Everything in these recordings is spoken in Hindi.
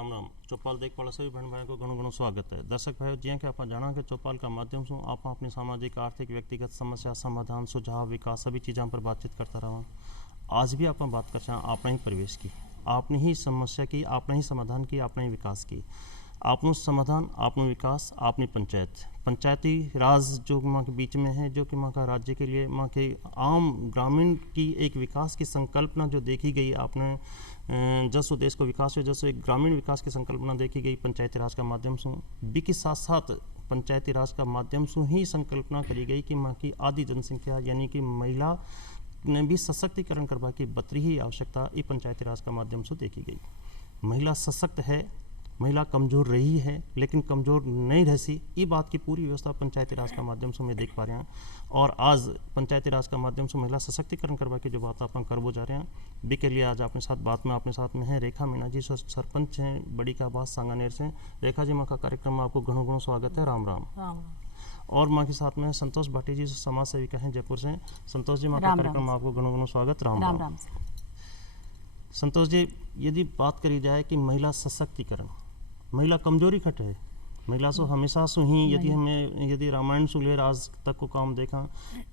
राम राम। चौपाल देखभाल सभी बहन भाइयों को घणो घणो स्वागत है। दर्शक भाइयों, जी कि आप जाना कि चौपाल का माध्यम से आप अपनी सामाजिक आर्थिक व्यक्तिगत समस्या समाधान सुझाव विकास सभी चीज़ों पर बातचीत करता रहा। आज भी आप बात कर आपने ही परिवेश की, आपने ही समस्या की, आपने ही समाधान की, आपने ही विकास की। आपनो समाधान, आपनो विकास, आपनी पंचायती राज जो माँ के बीच में है, जो कि माँ का राज्य के लिए माँ के आम ग्रामीण की एक विकास की संकल्पना जो देखी गई, आपने जसो देश को विकास हो जसो एक ग्रामीण विकास की संकल्पना देखी गई पंचायती राज का माध्यम से भी के साथ साथ पंचायती राज का माध्यम से ही संकल्पना करी गई कि माँ की आधी जनसंख्या यानी कि महिला ने भी सशक्तिकरण करवा की बतरी ही आवश्यकता ये पंचायती राज का माध्यम से देखी गई। महिला सशक्त है, महिला कमज़ोर रही है लेकिन कमज़ोर नहीं रह सी, ये बात की पूरी व्यवस्था पंचायती राज का माध्यम से मैं देख पा रहे हैं। और आज पंचायती राज का माध्यम से महिला सशक्तिकरण करवा के जो बात अपन करवो जा रहे हैं, बी के लिए आज अपने साथ बात में अपने साथ में है रेखा मीणा जी, सरपंच हैं बड़ी का आवास सांगानेर से। रेखा जी, माँ का कार्यक्रम में आपको घणो घणो स्वागत है। राम राम। और माँ के साथ में संतोष भाटी जी, समाज सेविका हैं जयपुर से। संतोष जी, माँ का कार्यक्रम में आपको घणो घणो स्वागत। राम राम। संतोष जी, यदि बात करी जाए कि महिला सशक्तिकरण, महिला कमजोरी खट है, महिला सो हमेशा सो ही यदि रामायण सु लेर आज तक को काम देखा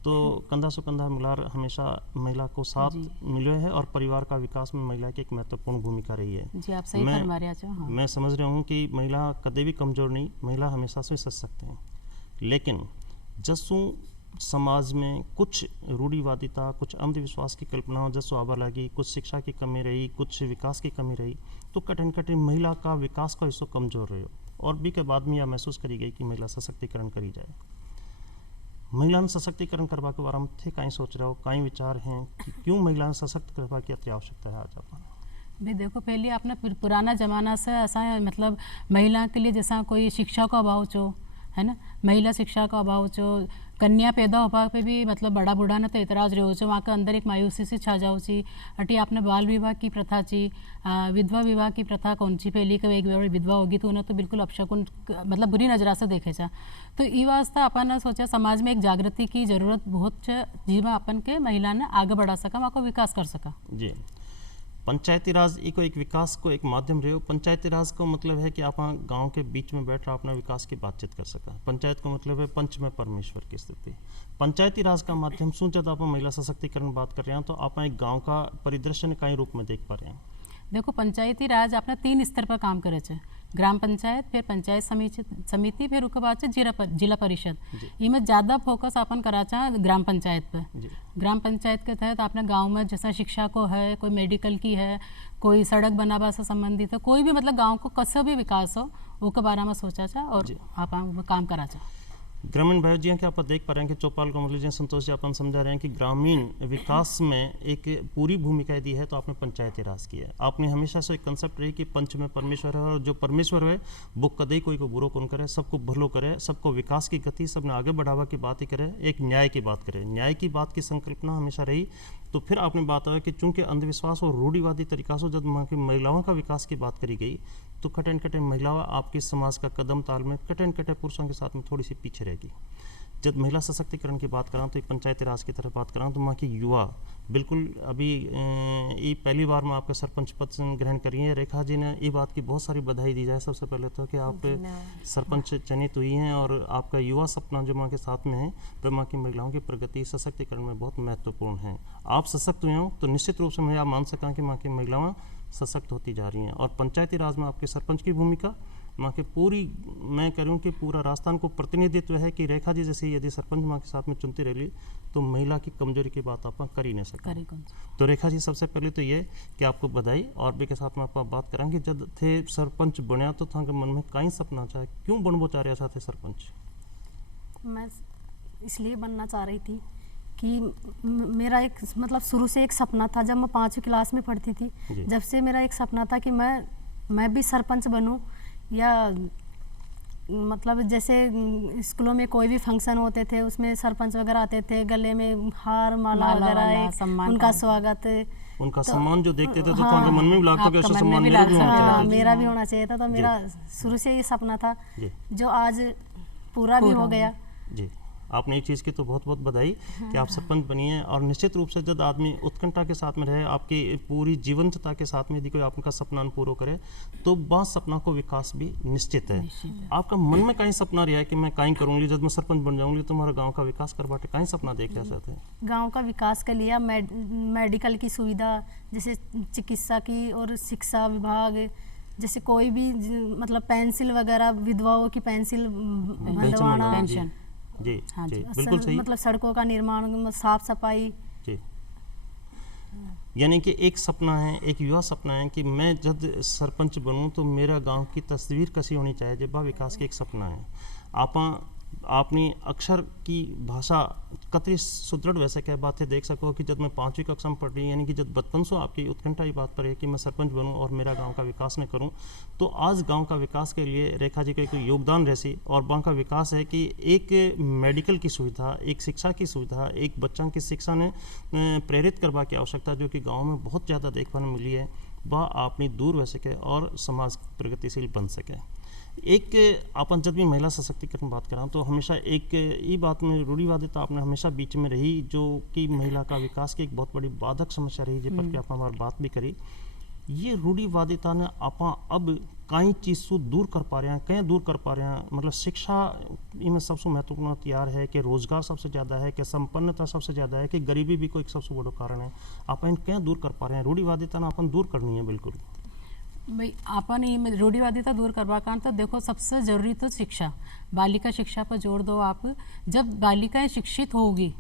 तो कंधा सो कंधा मिलार हमेशा महिला को साथ मिले है और परिवार का विकास में महिला की एक महत्वपूर्ण भूमिका रही है। जी, आप सही फरमा रहे हैं। हाँ। मैं समझ रहा हूँ कि महिला कदे भी कमजोर नहीं, महिला हमेशा से सशक्त है। लेकिन जसों समाज में कुछ रूढ़िवादिता, कुछ अंधविश्वास की कल्पना जसो आवा लगी, कुछ शिक्षा की कमी रही, कुछ विकास की कमी रही, तो कठिन कठिन महिला का विकास का हिस्सा कमजोर रहे और भी के बाद में यह महसूस करी गई कि महिला सशक्तिकरण करी जाए। महिला सशक्तिकरण करवा के बारे में थे कहीं सोच रहे हो, कहीं विचार हैं कि क्यों महिला सशक्त करवा की अति आवश्यकता है आज अपन? भी देखो, पहले अपना पुराना जमाना से ऐसा मतलब महिला के लिए जैसा कोई शिक्षा का अभाव चो है ना, महिला शिक्षा का अभाव चो, कन्या पैदा होपा पे भी मतलब बड़ा बूढ़ा ने तो एतराज रहो छो, वहाँ के अंदर एक मायूसी से छा जाओ ची। अटी आपने बाल विवाह की प्रथा ची, विधवा विवाह की प्रथा कौन ची, पहली के एक बार विधवा होगी तो उन्हें तो बिल्कुल अपशकुन मतलब बुरी नजरा से देखे छा। तो ये वास्ता अपन ने सोचा समाज में एक जागृति की जरूरत बहुत है, जिसमें अपन के महिला ने आगे बढ़ा सका, वहाँ को विकास कर सका। जी, पंचायती राज को एक विकास को एक माध्यम रहे हो। पंचायती राज का मतलब है कि आप गांव के बीच में बैठ अपना विकास की बातचीत कर सका। पंचायत का मतलब है पंच में परमेश्वर की स्थिति। पंचायती राज का माध्यम से जब आप महिला सशक्तिकरण बात कर रहे हैं तो आप एक गांव का परिदृश्य कई रूप में देख पा रहे हैं। देखो, पंचायती राज अपने 3 स्तर पर काम करे छे, ग्राम पंचायत, फिर पंचायत समिति, फिर उसके बाद जिला परिषद। इनमें ज़्यादा फोकस अपन करा चाह ग्राम पंचायत पर। ग्राम पंचायत के तहत अपने गांव में जैसा शिक्षा को है, कोई मेडिकल की है, कोई सड़क बनावा से संबंधित है, कोई भी मतलब गांव को कसो भी विकास हो वो के बारे में सोचा था और आप काम करा चाह। ग्रामीण भाई जी, क्या आप देख पा रहे हैं कि चौपाल का मतलब संतोष जी अपन समझा रहे हैं कि ग्रामीण विकास में एक पूरी भूमिका दी है तो आपने पंचायती राज की है। आपने हमेशा से एक कंसेप्ट रही कि पंच में परमेश्वर है और जो परमेश्वर है वो कदे कोई को बुरो कौन करे, सबको भलो करे, सबको विकास की गति, सबने आगे बढ़ावा की बात ही करे, एक न्याय की बात करे। न्याय की बात की संकल्पना हमेशा रही। तो फिर आपने बात है कि चूंकि अंधविश्वास और रूढ़िवादी तरीका से जब महिलाओं का विकास की बात करी गई तो कठिन कठिन महिलाओं आपके समाज का कदम ताल में कठिन कठिन पुरुषों के साथ में थोड़ी सी पीछे रहेगी। जब महिला सशक्तिकरण की बात करा तो एक पंचायती राज की तरफ बात करा तो वहाँ की युवा बिल्कुल अभी ये पहली बार में आपका सरपंच पद ग्रहण करिए। रेखा जी ने ये बात की बहुत सारी बधाई दी जाए सबसे पहले तो कि आप सरपंच चयनित हुई हैं और आपका युवा सपना जो माँ के साथ में है वह माँ की महिलाओं की प्रगति सशक्तिकरण में बहुत महत्वपूर्ण है। आप सशक्त हुए हो तो निश्चित रूप से मैं आप मान सका कि माँ की महिलाएं सशक्त होती जा रही हैं। और पंचायती राज में आपके सरपंच की भूमिका माँ के पूरी, मैं करूँ कि पूरा राजस्थान को प्रतिनिधित्व है कि रेखा जी जैसे यदि सरपंच माँ के साथ में चुनती रही तो महिला की कमजोरी की बात आप कर ही नहीं सकते। तो रेखा जी, सबसे पहले तो ये कि आपको बधाई और भी के साथ में आप बात करेंगे जब थे सरपंच बनया तो था मन में कहीं सपना चाहे, क्यों बनबो चाह रहा थे सरपंच? मैं इसलिए बनना चाह रही थी कि मेरा एक मतलब शुरू से एक सपना था, जब मैं 5वीं क्लास में पढ़ती थी जब से मेरा एक सपना था कि मैं भी सरपंच बनूं, या मतलब जैसे स्कूलों में कोई भी फंक्शन होते थे उसमें सरपंच वगैरह आते थे, गले में हार माला वगैरह, उनका स्वागत, उनका सम्मान जो देखते थे तो आपके मन में भी लगता कि ऐसा सम्मान मेरा भी होना चाहिए। मेरा भी होना चाहिए था। तो मेरा शुरू से ये सपना था जो आज पूरा भी हो गया। आपने एक चीज़ की तो बहुत बहुत बधाई कि आप सरपंच बनी है। और निश्चित रूप से जब आदमी उत्कंठा के साथ में रहे, आपकी पूरी जीवंतता के साथ में यदि कोई आपका सपना पूरा करे तो वह सपना को विकास भी निश्चित है। आपका मन में कहीं सपना रहा है कि मैं कहीं करूँगी जब मैं सरपंच बन जाऊँगी तो हमारा गाँव का विकास करवाटे कहीं सपना देख रहे चाहते हैं? गांव का विकास के लिए मेडिकल की सुविधा, जैसे चिकित्सा की और शिक्षा विभाग, जैसे कोई भी मतलब पेंसिल वगैरह, विधवाओं की पेंसिल बंधवाना, पेंशन। जी हाँ जी जी। बिल्कुल सही। मतलब सड़कों का निर्माण, साफ सफाई। जी, यानी कि एक सपना है, एक युवा सपना है कि मैं जब सरपंच बनूं तो मेरा गांव की तस्वीर कैसी होनी चाहिए, जब वह विकास के एक सपना है। आपने अक्षर की भाषा कतरी सुदृढ़ वैसे कह बात है देख सको कि जब मैं 5वीं कक्षा में पढ़ रही, यानी कि जब बचपन से आपकी उत्कंठा ये बात पर है कि मैं सरपंच बनूं और मेरा गांव का विकास न करूं, तो आज गांव का विकास के लिए रेखा जी का कोई योगदान रहसी और गांव का विकास है कि एक मेडिकल की सुविधा, एक शिक्षा की सुविधा, एक बच्चा की शिक्षा ने प्रेरित करवा की आवश्यकता जो कि गाँव में बहुत ज़्यादा देखने मिली है, वह आपने दूर रह सके और समाज प्रगतिशील बन सके। एक अपन जब भी महिला सशक्तिकरण बात करा तो हमेशा एक ये बात में रूढ़िवादिता आपने हमेशा बीच में रही जो कि महिला का विकास की एक बहुत बड़ी बाधक समस्या रही, जिस पर कि आप हमारी बात भी करी। ये रूढ़िवादिता ने आप अब कई चीज़ से दूर कर पा रहे हैं, कहीं दूर कर पा रहे हैं, मतलब शिक्षा इनमें सबसे महत्वपूर्ण तैयार है कि रोजगार सबसे ज़्यादा है कि संपन्नता सबसे ज़्यादा है कि गरीबी भी कोई सबसे बड़ा कारण है, आप इन कहीं दूर कर पा रहे हैं? रूढ़िवादिता ने अपन दूर करनी है बिल्कुल भाई। अपन ये रूढ़िवादिता दूर करवा कारण तो देखो सबसे जरूरी तो शिक्षा, बालिका शिक्षा पर जोर दो आप। जब बालिकाएं शिक्षित होगी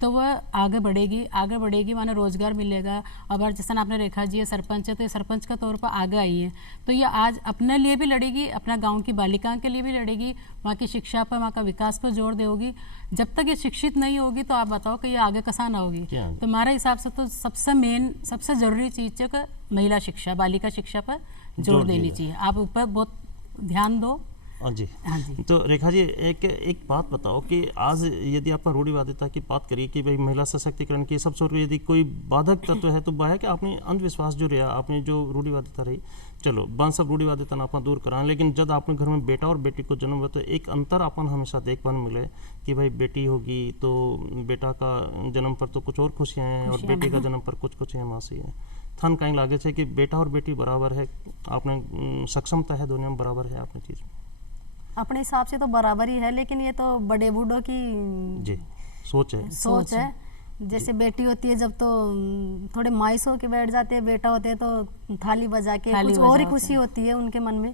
तो वह आगे बढ़ेगी माने रोजगार मिलेगा। और जैसा आपने रेखा जी ये सरपंच है तो ये सरपंच का तौर पर आगे आई है तो ये आज अपने लिए भी लड़ेगी, अपना गांव की बालिकाओं के लिए भी लड़ेगी, वहाँ की शिक्षा पर, वहाँ का विकास पर जोर देगी। जब तक ये शिक्षित नहीं होगी तो आप बताओ कि ये आगे कसा ना होगी। तो हमारे हिसाब से तो सबसे मेन, सबसे ज़रूरी चीज़ है कि महिला शिक्षा, बालिका शिक्षा पर जोर देनी चाहिए। आप ऊपर बहुत ध्यान दो। हाँ जी। हाँ जी। तो रेखा जी एक बात बताओ कि आज यदि आप रूढ़िवादिता की बात करिए कि भाई महिला सशक्तिकरण की सबसे यदि कोई बाधक तत्व है तो वह है कि आपने अंधविश्वास जो रहा, आपने जो रूढ़िवादिता रही, चलो बन सब रूढ़िवादिता ना आप दूर कराएं, लेकिन जब आपने घर में बेटा और बेटी को जन्म हुआ तो एक अंतर अपन हमेशा देख पाने मिले कि भाई बेटी होगी तो बेटा का जन्म पर तो कुछ और खुशियाँ हैं और बेटी का जन्म पर कुछ खुशियाँ मासी हैं। थन कहीं लागे छे कि बेटा और बेटी बराबर है, आपने सक्षमता है दुनिया में बराबर है आपने चीज़ अपने हिसाब से तो बराबर ही है, लेकिन ये तो बड़े बूढ़ों की जी सोच है। जैसे बेटी होती है जब तो थोड़े मायूस होके बैठ जाते हैं, बेटा होते हैं तो थाली बजा के कुछ और ही खुशी होती है उनके मन में।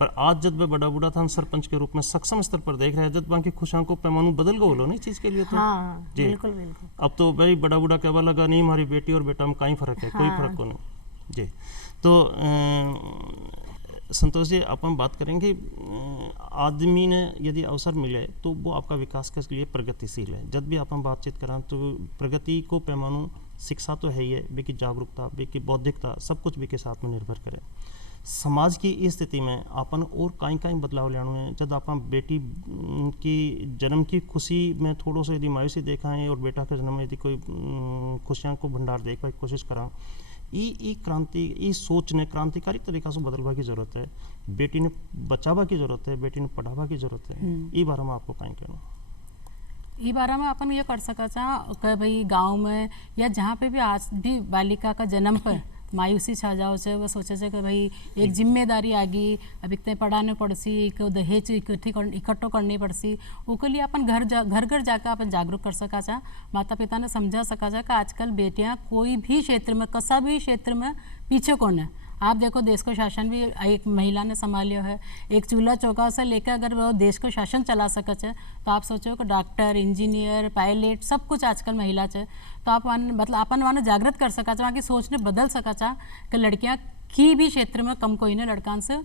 पर आज जब वह बड़ा बूढ़ा था सरपंच के रूप में सक्षम स्तर पर देख रहे हैं, जब बाकी खुशियों को पैमानू बदल गए बोलो नहीं चीज़ के लिए तो हाँ बिल्कुल बिल्कुल। अब तो भाई बड़ा बूढ़ा कहवा लगा नहीं हमारी बेटी और बेटा में कहीं फर्क है, कोई फर्क को नहीं जी। तो संतोष जी अपन बात करेंगे, आदमी ने यदि अवसर मिले तो वो आपका विकास के लिए प्रगतिशील है। जब भी अपन बातचीत करें तो प्रगति को पैमानों शिक्षा तो है ही है, बेकी जागरूकता, बेकी बौद्धिकता, सब कुछ बेके साथ में निर्भर करे। समाज की इस स्थिति में अपन और कहीं बदलाव लाना है। जब अपन बेटी की जन्म की खुशी में थोड़ा सा यदि मायूसी देखा है और बेटा के जन्म में यदि कोई खुशियाँ को भंडार देखने की कोशिश करा, ई क्रांति, ई सोच ने क्रांतिकारी तरीका से बदलवा की जरूरत है। बेटी ने बचावा की जरूरत है, बेटी ने पढ़ावा की जरूरत है। ई बारे में आपको कहीं कहना? ई बारे में अपन ये कर सका कि भाई गांव में या जहाँ पे भी आज भी बालिका का जन्म पर मायूसी छा जाओ से, वो सोचे से कि भाई एक जिम्मेदारी आ गई, अब इतने पढ़ाने पड़सी, एक दहेज इकट्ठो करनी पड़सी, उसके लिए अपन घर घर जाकर अपन जागरूक कर सका चा, माता पिता ने समझा सका चा कि आजकल बेटियां कोई भी क्षेत्र में, कसा भी क्षेत्र में पीछे कौन है। आप देखो देश को शासन भी एक महिला ने संभालियो है। एक चूल्हा चौका से लेकर अगर वो देश को शासन चला सके तो आप सोचो कि डॉक्टर, इंजीनियर, पायलट सब कुछ आजकल महिला है। तो आप मतलब अपन वहाँ जागृत कर सका वहाँ की सोच ने बदल सका कि लड़कियाँ की भी क्षेत्र में कम कोई ने लड़कान से,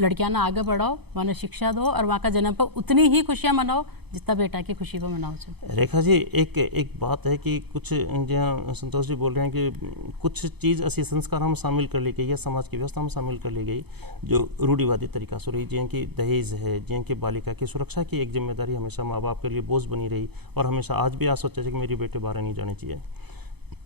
लड़कियां ना आगे बढ़ाओ, वहाँ शिक्षा दो और वहाँ का जन्म पर उतनी ही खुशियाँ मनाओ जितना बेटा की खुशी पर मनाओ। रेखा जी एक बात है कि कुछ जहाँ संतोष जी बोल रहे हैं कि कुछ चीज़ ऐसी संस्कार हम शामिल कर ली गई या समाज की व्यवस्था में शामिल कर ली गई जो रूढ़िवादी तरीका से रही, जिन की दहेज है, जिन की बालिका की सुरक्षा की एक जिम्मेदारी हमेशा माँ बाप के लिए बोझ बनी रही और हमेशा आज भी आ सोचा कि मेरी बेटे बाहर नहीं जानी चाहिए।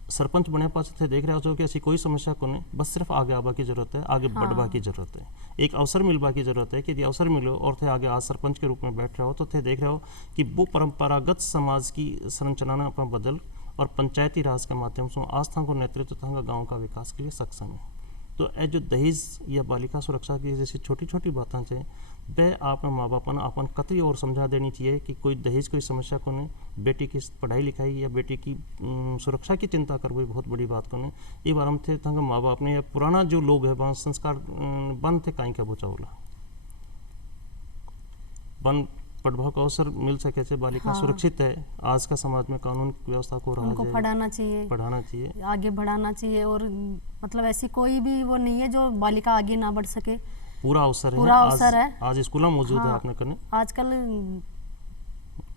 सरपंच बने पास थे देख रहे हो कि ऐसी कोई समस्या को नहीं, बस सिर्फ आगे आबा की जरूरत है, आगे बढ़वा की जरूरत है, एक अवसर मिलवा की जरूरत है कि यदि अवसर मिलो और थे आगे आज सरपंच के रूप में बैठ रहे हो तो थे देख रहे हो कि वो परंपरागत समाज की संरचना अपना बदल और पंचायती राज के माध्यम से आस्था को नेतृत्व था गाँव का विकास के लिए सक्षम है। तो ए जो दहेज या बालिका सुरक्षा की जैसी छोटी छोटी बातें हैं वह आप माँ बाप अपन कतई और समझा देनी चाहिए कि कोई दहेज कोई समस्या को नहीं, बेटी की पढ़ाई लिखाई या बेटी की सुरक्षा की चिंता कर वही बहुत बड़ी बात को नहीं। ये बार हम थे तंग माँ बाप ने या पुराना जो लोग है वहाँ संस्कार बंद थे काई का बोचावला बंद पढ़वा का अवसर मिल सके से बालिका सुरक्षित है। आज का समाज में कानून व्यवस्था को उनको पढ़ाना चाहिए, आगे बढ़ाना चाहिए और मतलब ऐसी कोई भी वो नहीं है जो बालिका आगे ना बढ़ सके। पूरा अवसर है। आज स्कूल में मौजूद है आपने करने आजकल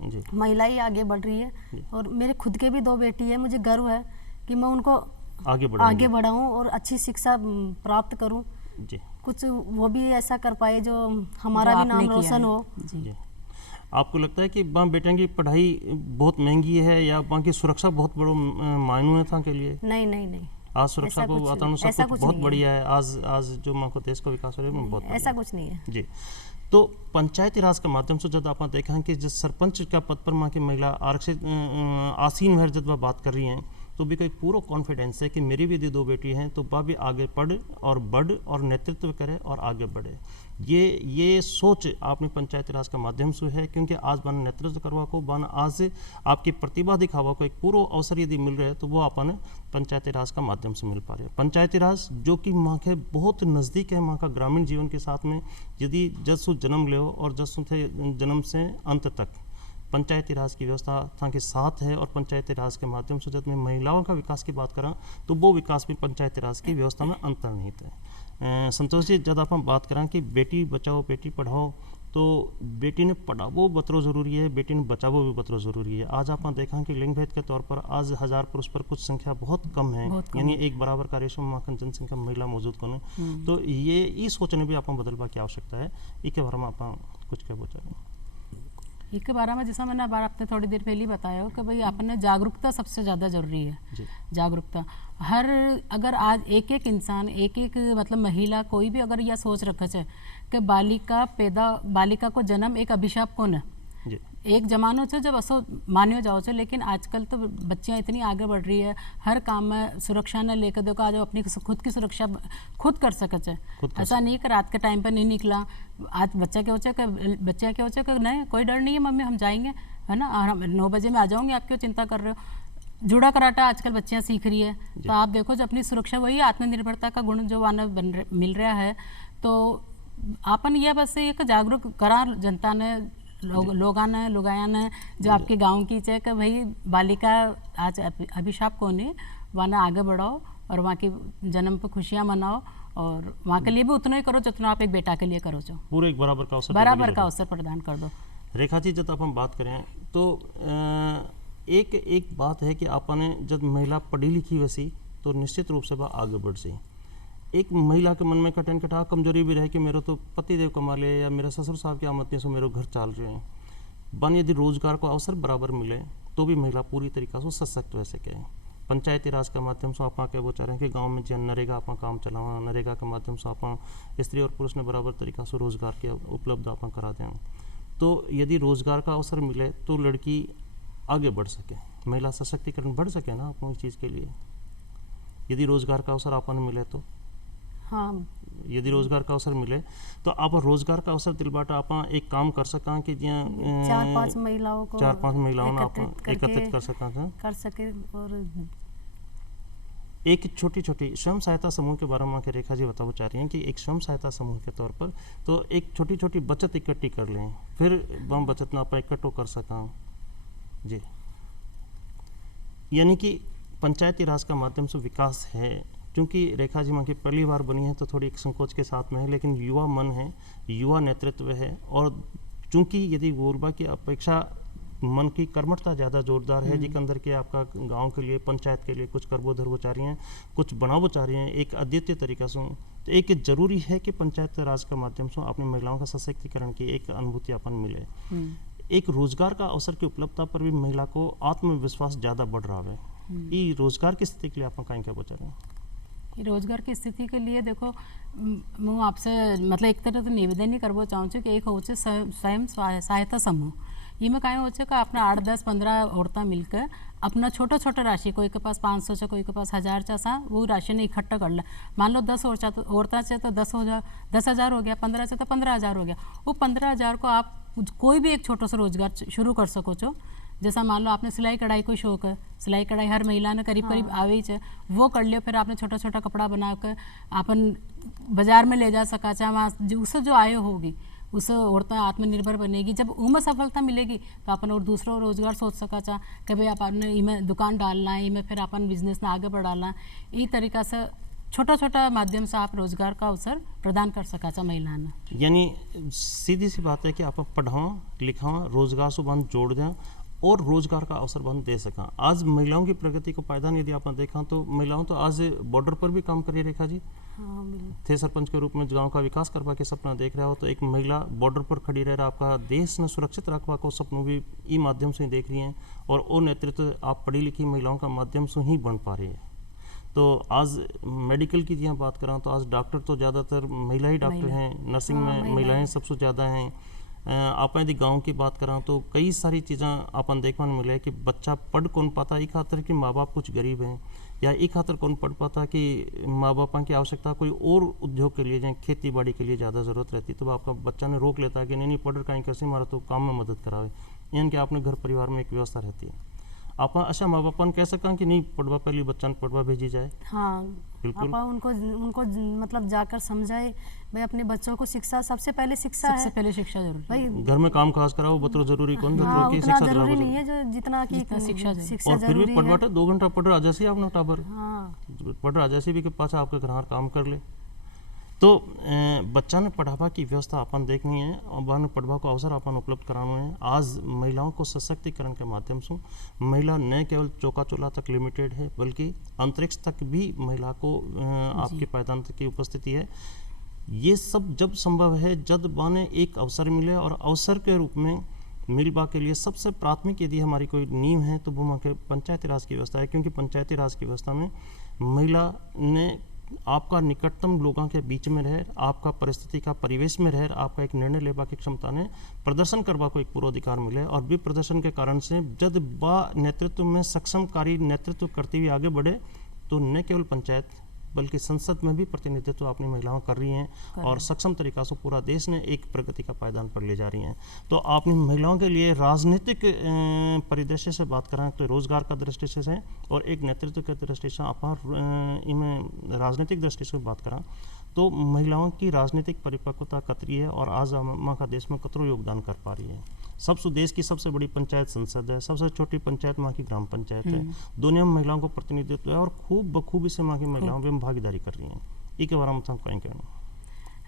जी महिला ही आगे बढ़ रही है और मेरे खुद के भी 2 बेटी है, मुझे गर्व है कि मैं उनको आगे बढ़ाऊं और अच्छी शिक्षा प्राप्त करूं जी। कुछ वो भी ऐसा कर पाए जो हमारा भी नाम रोशन हो जी। आपको लगता है कि वहाँ बेटियों की पढ़ाई बहुत महंगी है या वहाँ की सुरक्षा बहुत बड़ो मायने है था के लिए? नहीं आज सुरक्षा को वातावरण सब कुछ बहुत बढ़िया है। आज जो माँ को देश का विकास हो रहा है बहुत ऐसा कुछ नहीं है जी। तो पंचायती राज के माध्यम से जब आप देखा है कि जिस सरपंच का पद पर माँ की महिला आरक्षित आसीन है, जब वह बात कर रही हैं तो भी कोई पूरा कॉन्फिडेंस है कि मेरी भी 2 बेटी हैं तो वह भी आगे बढ़ और नेतृत्व करे और आगे बढ़े। ये सोच आपने पंचायती राज का माध्यम से है क्योंकि आज बन नेतृत्व करवा को बन आज आपकी प्रतिभा दिखावा को एक पूरा अवसर यदि मिल रहा है तो वो अपन पंचायती राज का माध्यम से मिल पा रहे हैं। पंचायती राज जो कि माँ के बहुत नज़दीक है, माँ का ग्रामीण जीवन के साथ में यदि जसु जन्म ले और जसु थे जन्म से अंत तक पंचायती राज की व्यवस्था था के साथ है। और पंचायती राज के माध्यम से जब मैं महिलाओं का विकास की बात करा तो वो विकास भी पंचायती राज की व्यवस्था में अंतर्निहित है। संतोष जी जब आप हम बात करें कि बेटी बचाओ बेटी पढ़ाओ तो बेटी ने पढ़ावो बतरो ज़रूरी है, बेटी ने बचावो भी बतरो ज़रूरी है। आज आप देखा कि लिंग भेद के तौर पर आज 1000 पुरुष पर कुछ संख्या बहुत कम है, यानी एक बराबर का रेशो में जनसंख्या महिला मौजूद को नहीं। तो ये सोचने भी आप बदलवा की आवश्यकता है। इसके बारे में आप कुछ क्या बोचा? इसके बारे में जैसा मैंने बार आपने थोड़ी देर पहले बताया कि भाई अपने जागरूकता सबसे ज़्यादा ज़रूरी है। जागरूकता अगर आज एक इंसान एक मतलब महिला कोई भी अगर यह सोच रखे है कि बालिका को जन्म एक अभिशाप को न एक जमानो से जब असो मान्यो जाओ छे, लेकिन आजकल तो बच्चियां इतनी आगे बढ़ रही है हर काम में सुरक्षा ने लेकर देखो आज अपनी खुद की सुरक्षा खुद कर सके। ऐसा नहीं कि रात के टाइम पर नहीं निकला, आज बच्चा क्या हो कि नहीं कोई डर नहीं है मम्मी हम जाएंगे है ना, हम 9 बजे में आ जाऊंगी, आप क्यों चिंता कर रहे हो। जुड़ा कराटा आजकल बच्चियां सीख रही है तो आप देखो जो अपनी सुरक्षा वही आत्मनिर्भरता का गुण जो आने मिल रहा है। तो आपन यह बस एक जागरूक करा जनता ने लोगाया ने जो आपके गांव की है कि भाई बालिका आज अभिशाप को नहीं वहाँ आगे बढ़ाओ और वहाँ की जन्म पर खुशियाँ मनाओ और वहाँ के लिए भी उतना ही करो जितना आप एक बेटा के लिए करो, जो पूरे एक बराबर का अवसर प्रदान कर दो। रेखा जी जब हम बात करें तो एक बात है कि आपने जब महिला पढ़ी लिखी वैसी तो निश्चित रूप से वह आगे बढ़ सी। एक महिला के मन में कटन कटा कमजोरी भी रहे कि मेरा तो पति देव कमा ले या मेरा ससुर साहब की आमदनी से मेरे घर चल रहे हैं। बन यदि रोजगार को अवसर बराबर मिले तो भी महिला पूरी तरीका से सशक्त वैसे कहें। पंचायती राज के माध्यम से आप क्या वो चाह रहे हैं कि गांव में जो नरेगा आप काम चलावा, नरेगा के माध्यम से आप स्त्री और पुरुष ने बराबर तरीका से रोजगार के उपलब्ध आप करा दें। तो यदि रोजगार का अवसर मिले तो लड़की आगे बढ़ सके, महिला सशक्तिकरण बढ़ सके ना अपनी चीज़ के लिए। यदि रोजगार का अवसर आपने मिले तो हाँ, यदि रोजगार का अवसर मिले तो आप रोजगार का अवसर दिलबाटा आप एक काम कर सका कि 4-5 महिलाओं को 4-5 महिलाओं ने आप एकत्रित कर सके और एक छोटी स्वयं सहायता समूह के बारे में रेखा जी बताना चाह रही हैं कि एक स्वयं सहायता समूह के तौर पर तो एक छोटी बचत इकट्ठी कर लें, फिर वह बचत ना आप इकट्ठो कर सका जी। यानी कि पंचायती राज का माध्यम से विकास है। क्योंकि रेखा जी माँ की पहली बार बनी है तो थोड़ी एक संकोच के साथ में है, लेकिन युवा मन है, युवा नेतृत्व है। और चूंकि यदि गोरबा की अपेक्षा मन की कर्मठता ज़्यादा जोरदार है, जिसके अंदर के आपका गांव के लिए पंचायत के लिए कुछ करबो धरबो चाह रही हैं, कुछ बनाबो चाह रही हैं एक अद्वितीय तरीका से, तो एक जरूरी है कि पंचायत राज के माध्यम से अपनी महिलाओं का सशक्तिकरण की एक अनुभूति अपन मिले। एक रोजगार का अवसर की उपलब्धता पर भी महिला को आत्मविश्वास ज़्यादा बढ़ रहा है। ये रोजगार की स्थिति के लिए आप कहीं क्या बचा रहे हैं? कि रोजगार की स्थिति के लिए देखो मैं आपसे मतलब एक तरह से निवेदन ही करना चाहूँ कि एक हो स्वयं सहायता समूह ये में कहीं हो कि अपना 8, 10, 15 औरतें मिलकर अपना छोटा छोटा राशि कोई के पास 500 चा कोई के पास 1000 चा सा वो राशि ने इकट्ठा कर ला। मान लो 10 औरतें से तो 10,000 हो गया, 15 से तो 15,000 हो गया। वो 15,000 को आप कोई भी एक छोटा सा रोजगार शुरू कर सको छो। जैसा मान लो आपने सिलाई कढ़ाई को शौक है, सिलाई कढ़ाई हर महिला ने करीब करीब आवे ही है, वो कर लियो। फिर आपने छोटा छोटा कपड़ा बनाकर अपन बाजार में ले जा सका चाहे वहाँ उससे जो आय होगी उससे औरतें आत्मनिर्भर बनेगी। जब उनमें सफलता मिलेगी तो अपन और दूसरा रोजगार सोच सका चाह कि भाई आपने इमें दुकान डालना है, इमें फिर अपन बिजनेस में आगे बढ़ाना। ये तरीका से छोटा छोटा माध्यम से आप रोजगार का अवसर प्रदान कर सका चाह महिला ने। यानी सीधी सी बात है कि आप पढ़ाओ लिखाओ रोजगार से बंद जोड़ दें और रोजगार का अवसर बंद दे सका। आज महिलाओं की प्रगति को पायदान यदि आपने देखा तो महिलाओं तो आज बॉर्डर पर भी काम करिए। रेखा जी थे सरपंच के रूप में गांव का विकास करवा के सपना देख रहा हो तो एक महिला बॉर्डर पर खड़ी रह रहा आपका देश ने सुरक्षित रखवा को सपनों भी ई माध्यम से ही देख रही हैं और वो नेतृत्व आप पढ़ी लिखी महिलाओं का माध्यम से ही बन पा रही है। तो आज मेडिकल की यहाँ बात करा तो आज डॉक्टर तो ज़्यादातर महिला ही डॉक्टर हैं, नर्सिंग में महिलाएं सबसे ज़्यादा हैं। आप यदि गांव की बात करा तो कई सारी चीज़ें अपन देखने में मिले कि बच्चा पढ़ कौन पाता ई खातर कि माँ बाप कुछ गरीब हैं या ई खातर कौन पढ़ पाता कि माँ बापा की आवश्यकता कोई और उद्योग के लिए, जहाँ खेती बाड़ी के लिए ज़्यादा ज़रूरत रहती तो आपका बच्चा ने रोक लेता कि नहीं पढ़ कहीं कैसे मारा तो काम में मदद करावे, यानी कि आपने घर परिवार में एक व्यवस्था रहती है। आप अच्छा माँ बापा कह सकें कि नहीं पढ़वा पहले बच्चा ने पढ़वा भेजी जाए। हाँ बिल्कुल आप उनको मतलब जाकर समझाए भाई अपने बच्चों को शिक्षा सबसे पहले शिक्षा है। पहले शिक्षा जरूरी भाई घर में काम काज कराओ बतरो जरूरी कौन हाँ, की उतना शिक्षा जरूरी नहीं है जो जितना की शिक्षा शिक्षा और फिर भी जरूरी पढ़वाटे है। 2 घंटा पढ़ रहा जैसे आपने टाबर हाँ पढ़ रहा जैसे भी के पास आपके घर काम कर ले तो बच्चा ने पढ़ावा की व्यवस्था अपन देखनी है और बहन पढ़वा को अवसर अपन उपलब्ध कराना है। आज महिलाओं को सशक्तिकरण के माध्यम से महिला न केवल चौका चोला तक लिमिटेड है बल्कि अंतरिक्ष तक भी महिला को आपके पायदान की उपस्थिति है। ये सब जब संभव है जब बाने एक अवसर मिले और अवसर के रूप में मिलवा के लिए सबसे प्राथमिक यदि हमारी कोई नींव है तो वो के पंचायती राज की व्यवस्था है, क्योंकि पंचायती राज की व्यवस्था में महिला ने आपका निकटतम लोगों के बीच में रह आपका परिस्थिति का परिवेश में रह आपका एक निर्णय लेवा की क्षमता ने प्रदर्शन करवा को एक पूर्व अधिकार मिले और भी प्रदर्शन के कारण से जब बा नेतृत्व में सक्षमकारी नेतृत्व करते हुए आगे बढ़े तो न केवल पंचायत बल्कि संसद में भी प्रतिनिधित्व अपनी महिलाओं कर रही हैं और सक्षम तरीका से पूरा देश ने एक प्रगति का पायदान पर ले जा रही हैं। तो आपने महिलाओं के लिए राजनीतिक परिदृश्य से बात करें तो रोजगार का दृष्टि से और एक नेतृत्व के दृष्टि से आप इनमें राजनीतिक दृष्टि से बात करें तो महिलाओं की राजनीतिक परिपक्वता कतरी है और आज माँ का देश में कतरो योगदान कर पा रही है। सबसे देश की सबसे बड़ी पंचायत संसद है, सबसे छोटी पंचायत माँ की ग्राम पंचायत है, दुनिया में महिलाओं को प्रतिनिधित्व है और खूब बखूबी से माँ की महिलाओं में भागीदारी कर रही हैं। इसके बारे में कहीं कहना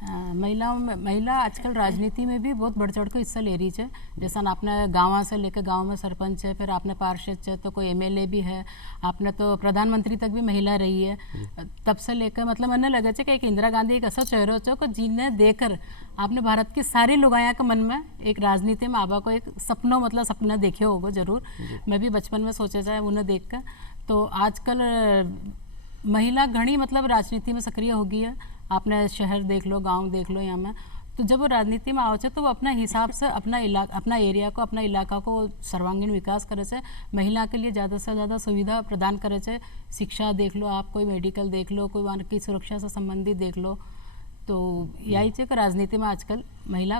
महिला आजकल राजनीति में भी बहुत बढ़ चढ़ कर हिस्सा ले रही है। जैसा आपने गाँव से लेकर गांव में सरपंच है, फिर आपने पार्षद है तो कोई एमएलए भी है, आपने तो प्रधानमंत्री तक भी महिला रही है। तब से लेकर मतलब मैंने लगे कि एक इंदिरा गांधी एक ऐसा चेहरा हो को जिन्हें देखकर आपने भारत की सारी लोगाया के मन में एक राजनीति में आबा को एक सपनों मतलब सपना देखे होगा जरूर। मैं भी बचपन में सोचा जाए उन्हें देख कर। तो आजकल महिला घनी मतलब राजनीति में सक्रिय हो गई है। आपने शहर देख लो, गांव देख लो, यहाँ में तो जब वो राजनीति में आओ तो वो अपना हिसाब से अपना एरिया को अपना इलाका को सर्वांगीण विकास करे से महिला के लिए ज़्यादा से ज़्यादा सुविधा प्रदान करे से। शिक्षा देख लो आप, कोई मेडिकल देख लो, कोई वहाँ की सुरक्षा से संबंधित देख लो। तो यही है कि राजनीति में आजकल महिला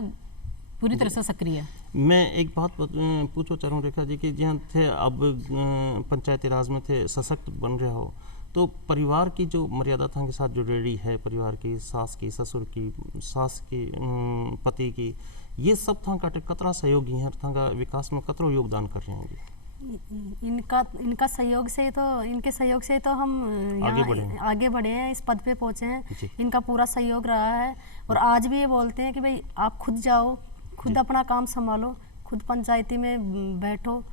पूरी तरह से सक्रिय है। मैं एक बात पूछो चाह रहा हूँ रेखा जी कि जहाँ थे अब पंचायती राज में थे सशक्त बन रहे हो तो परिवार की जो मर्यादा था के साथ जो रेडी है परिवार की सास की ससुर की सास की पति की ये सब था काटे कतरा सहयोगी हैं था विकास में कतरो योगदान कर रहे हैं। इनका सहयोग से तो इनके सहयोग से तो हम आगे बढ़े हैं, इस पद पे पहुंचे हैं। इनका पूरा सहयोग रहा है और आज भी ये बोलते हैं कि भाई आप खुद जाओ, खुद अपना काम संभालो, खुद पंचायती में बैठो।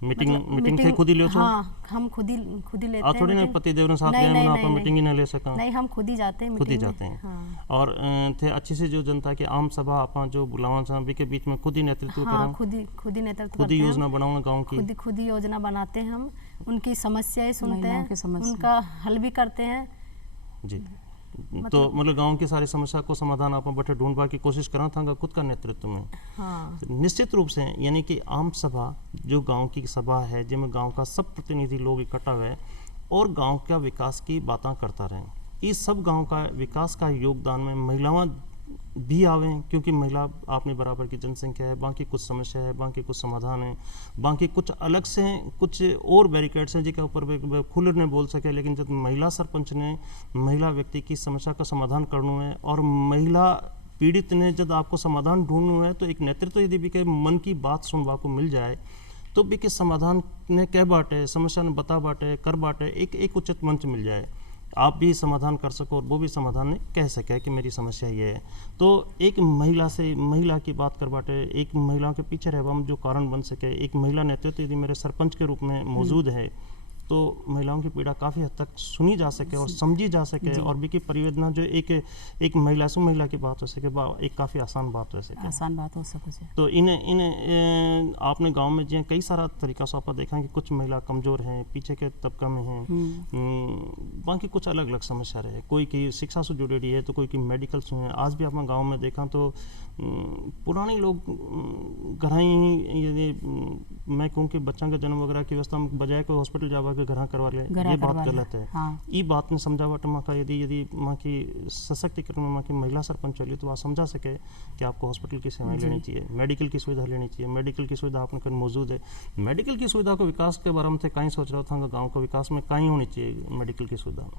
मीटिंग थे खुद ही लियो। हाँ, हम खुद ही लेते हैं। थोड़ी नहीं पति देव ने साथ लिया ना अपन मीटिंग ही ना ले सका। नहीं, हम खुद ही जाते हैं। खुद ही जाते हैं। हाँ। और थे अच्छी से जो जनता के आम सभा अपन जो बुलावा चाहे के बीच में खुद ही नेतृत्व करें। खुद ही नेतृत्व, खुद ही योजना बनाओ गांव की, खुद ही योजना बनाते हैं हम उनकी समस्याएं सुनते महिलाओं हैं, की समस्या। उनका हल भी करते हैं। जी। तो मतलब गांव की सारी समस्या को समाधान आप बैठे ढूंढवा की कोशिश करा था खुद का नेतृत्व में। हाँ, निश्चित रूप से यानी कि आम सभा जो गांव की सभा है जिसमें गांव का सब प्रतिनिधि लोग इकट्ठा हुए और गांव का विकास की बातें करता रहे। इस सब गांव का विकास का योगदान में महिलाएं भी आवें, क्योंकि महिला आपने बराबर की जनसंख्या है, बाकी कुछ समस्या है, बाकी कुछ समाधान है, बाकी कुछ अलग से हैं, कुछ और बैरिकेड्स हैं जिनके ऊपर खुले नहीं बोल सके। लेकिन जब महिला सरपंच ने महिला व्यक्ति की समस्या का समाधान करना है और महिला पीड़ित ने जब आपको समाधान ढूंढना है, तो एक नेतृत्व यदि भी के मन की बात सुनवा को मिल जाए तो भी के समाधान ने कह बाटे, समस्या ने बता बाटे, कर बाटे, एक उचित मंच मिल जाए, आप भी समाधान कर सको और वो भी समाधान ने कह सके कि मेरी समस्या ये है। तो एक महिला से महिला की बात कर बाटे, एक महिलाओं के पीछे रहवा जो कारण बन सके, एक महिला नेतृत्व यदि मेरे सरपंच के रूप में मौजूद है तो महिलाओं की पीड़ा काफ़ी हद तक सुनी जा सके और समझी जा सके और भी की परिवेदना जो एक महिला से महिला की बात हो सके, एक काफ़ी आसान बात हो सके, आसान बात हो सके। तो इन आपने गांव में जो कई सारा तरीका से आप देखा कि कुछ महिला कमज़ोर हैं, पीछे के तबका में हैं, बाकी कुछ अलग अलग समस्या रहे, कोई की शिक्षा से जुड़ी रही है तो कोई की मेडिकल से है। आज भी अपना गाँव में देखा तो पुराने लोग घर ही यदि मैं कहूँ कि बच्चा का जन्म वगैरह की व्यवस्था में बजाय कोई हॉस्पिटल जावा के घर करवा ले, ये बात गलत है। हाँ। ये बात ने समझावट माँ का यदि माँ की सशक्तिकरण में माँ की महिला सरपंच चली तो वह समझा सके कि आपको हॉस्पिटल की सेवाएं लेनी चाहिए, मेडिकल की सुविधा लेनी चाहिए, मेडिकल की सुविधा आपने कहीं मौजूद है। मेडिकल की सुविधा को विकास के बारे में थे कहीं सोच रहा था गाँव का विकास में कहीं होनी चाहिए मेडिकल की सुविधा।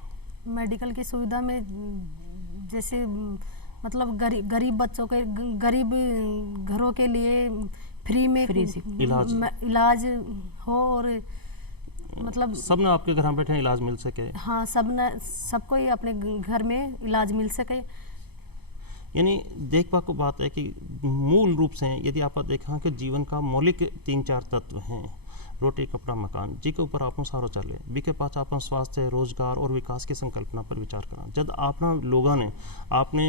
मेडिकल की सुविधा में जैसे मतलब गरीब बच्चों के, गरीब घरों के लिए फ्री में इलाज हो और मतलब सब ने आपके घर बैठे इलाज मिल सके। हाँ, सबको ही अपने घर में इलाज मिल सके। यानी देखने को बात है कि मूल रूप से यदि आप देखा कि जीवन का मौलिक 3-4 तत्व हैं, रोटी कपड़ा मकान, जिसके ऊपर आप सारो चले, बीके पास आप स्वास्थ्य, रोजगार और विकास की संकल्पना पर विचार करा। जब आपना लोगों ने आपने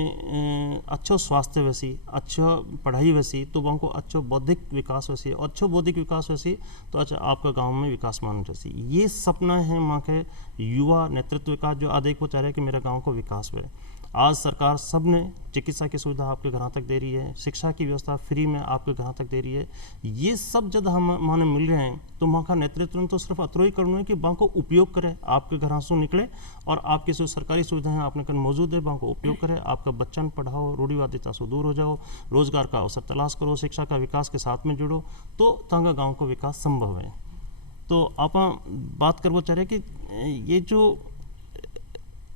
अच्छो स्वास्थ्य वैसी, अच्छा पढ़ाई वैसी, तो वहाँ को अच्छो बौद्धिक विकास वैसी, अच्छो बौद्धिक विकास वैसी, तो अच्छा आपका गांव में विकास मान वैसी। ये सपना है माँ के युवा नेतृत्व का जो आदेख वो चाह रहे हैं कि मेरा गाँव को विकास हुए। आज सरकार सब ने चिकित्सा की सुविधा आपके घर तक दे रही है, शिक्षा की व्यवस्था फ्री में आपके घर तक दे रही है। ये सब जब हम माने मिल रहे हैं तो माँ का नेतृत्व तो सिर्फ अतरो ही करना है कि वहाँ को उपयोग करे, आपके घर से निकले और आपकी जो सरकारी सुविधाएं आपने कहीं मौजूद है वहाँ को उपयोग करे, आपका बच्चन पढ़ाओ, रूढ़िवादिता से दूर हो जाओ, रोजगार का अवसर तलाश करो, शिक्षा का विकास के साथ में जुड़ो, तो तांगा गाँव को विकास संभव है। तो आप बात करवो चाह रहे कि ये जो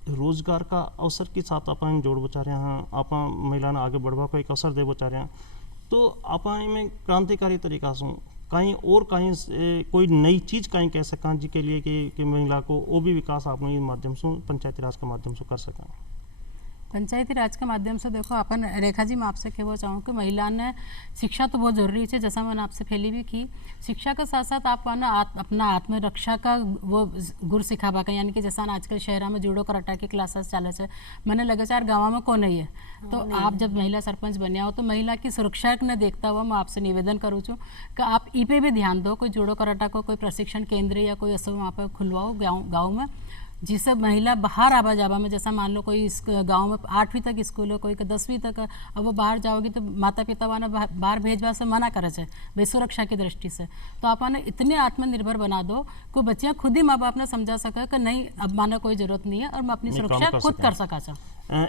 रोजगार का अवसर के साथ आप जोड़ चाह रहे हैं, आप महिला ने आगे बढ़वा को एक अवसर दे चाह रहे हैं, तो आप में क्रांतिकारी तरीका से कहीं और कहीं कोई नई चीज़ कहीं कह सकें जी के लिए कि महिला को वो भी विकास आपने माध्यम से पंचायती राज के माध्यम से कर सकें। पंचायती राज के माध्यम से देखो अपन रेखा जी मैं आपसे कहना चाहूँ कि महिला ने शिक्षा तो बहुत ज़रूरी है, जैसा मैंने आपसे पहले भी की, शिक्षा के साथ साथ आप अपना आत्मरक्षा का वो गुर सिखावा का, यानी कि जैसा आजकल शहर में जूडो कराटा की क्लासेस चाले है, मैंने लगे चार गाँव में कौन नहीं है, तो आप जब महिला सरपंच बने हो तो महिला की सुरक्षा ने देखता हुआ मैं आपसे निवेदन करूँ छूँ कि आप ई पे भी ध्यान दो, कोई जूडो कराटा को कोई प्रशिक्षण केंद्र या कोई ऐसा वहाँ पर खुलवाओ गाँव में, जिससे महिला बाहर आवा जावा में, जैसा मान लो कोई इस गांव में 8वीं तक स्कूल है, कोई 10वीं तक, अब वो बाहर जाओगी तो माता पिता वाना बाहर भेजवा से मना करे है भाई सुरक्षा की दृष्टि से, तो आप ने इतने आत्मनिर्भर बना दो कि बच्चियाँ खुद ही माँ बाप ने समझा सका कि नहीं अब माना कोई जरूरत नहीं है और मैं अपनी सुरक्षा खुद कर सका।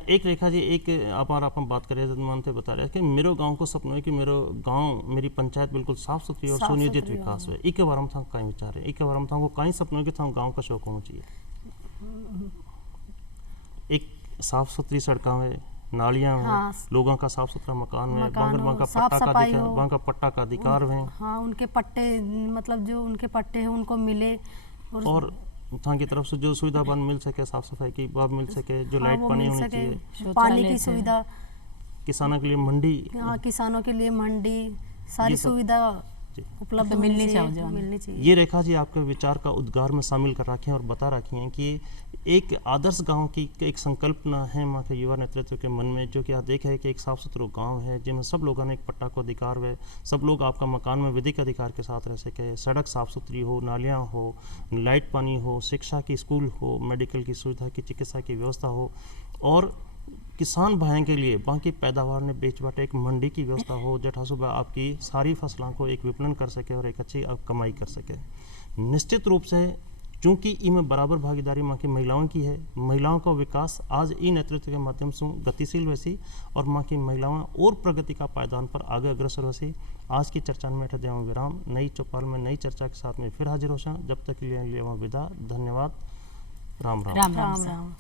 एक रेखा जी, एक आप बात करें तो बता रहे हैं कि मेरे गांव को सपना है कि मेरा गांव, मेरी पंचायत बिल्कुल साफ सुथरी और सुनियोजित विकास हुए। एक बारे में था कहीं विचार है, एक बारे में था कहीं सपना है कि था गाँव का शौक होना चाहिए, एक साफ सुथरी सड़कें हैं, नालियां हैं, हाँ, लोगों का साफ सुथरा मकान है, वहाँ का पट्टा का अधिकार है, हाँ, उनके पट्टे मतलब जो उनके पट्टे हैं उनको मिले, और वहाँ की तरफ से जो सुविधा बन मिल सके, साफ सफाई की बात मिल सके, जो लाइट पानी होनी चाहिए, पानी की सुविधा, किसानों के लिए मंडी, हाँ, किसानों के लिए मंडी, सारी सुविधा उपलब्ध तो होनी मिलनी चाहिए, चाहिए। मिलनी चाहिए। ये रेखा जी आपके विचार का उद्गार में शामिल कर रखे हैं और बता रखी हैं कि एक आदर्श गांव की एक संकल्पना है माँ के युवा नेतृत्व के मन में, जो कि आप देखे है कि एक साफ सुथरा गांव है जिनमें सब लोगों ने एक पट्टा को अधिकार है, सब लोग आपका मकान में विधिक अधिकार के साथ रह सके, सड़क साफ सुथरी हो, नालियाँ हो, लाइट पानी हो, शिक्षा की स्कूल हो, मेडिकल की सुविधा की, चिकित्सा की व्यवस्था हो, और किसान भाइयों के लिए बाकी पैदावार ने बेच बाटे एक मंडी की व्यवस्था हो, जहाँ सुबह आपकी सारी फसलों को एक विपणन कर सके और एक अच्छी आप कमाई कर सके। निश्चित रूप से चूँकि इनमें बराबर भागीदारी माँ की महिलाओं की है, महिलाओं का विकास आज ई नेतृत्व के माध्यम से गतिशील वैसी और माँ की महिलाओं और प्रगति का पायदान पर आगे अग्रसर वैसी। आज की चर्चा में बैठे देव विराम, नई चौपाल में नई चर्चा के साथ में फिर हाजिर हो। जब तक के लिए विदा, धन्यवाद, राम राम। राम राम राम। राम।